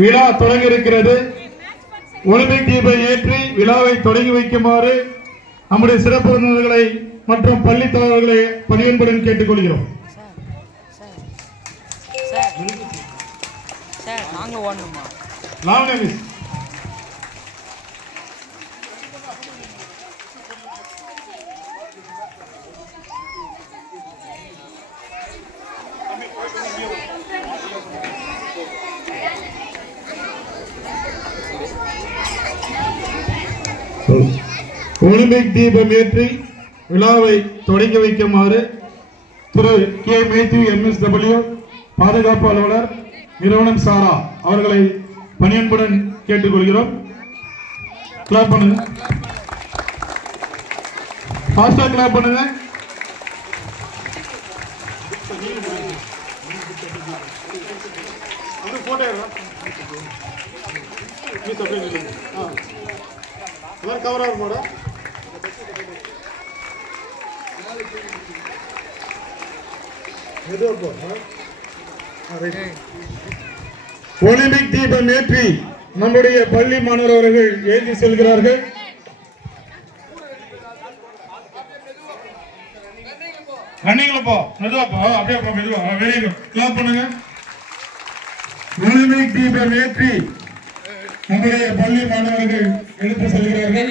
விழா தொடங்க இருக்கிறது. ஒலிம்பிக் தீபை ஏற்றி விழாவை தொடங்கி வைக்குமாறு நம்முடைய சிறப்பு விருந்தினர்களை மற்றும் பள்ளி தலைவர்களை பணியன்புடன் கேட்டுக்கொள்கிறோம். ஒலிம்பிக் தீபம் ஏற்றி விழாவை தொடங்கி வைக்குமாறு திரு கே மேத்யூ MSW பாதுகாப்பு அலுவலர் நிறுவனம் சாரா அவர்களை பணியன்புடன் கேட்டுக்கொள்கிறோம். கிளாப் பண்ணுங்க, ஃபாஸ்டா கிளாப் பண்ணுங்க. கவர் ஆகும் மேடம். ஒலிம்பிக் தீபம் ஏற்றி நம்முடைய பள்ளி மாணவர்கள் ஏந்தி செல்கிறார்கள். ஒலிம்பிக் தீபம் ஏற்றி நம்முடைய பள்ளி மாணவர்கள் எடுத்து செல்கிறார்கள்.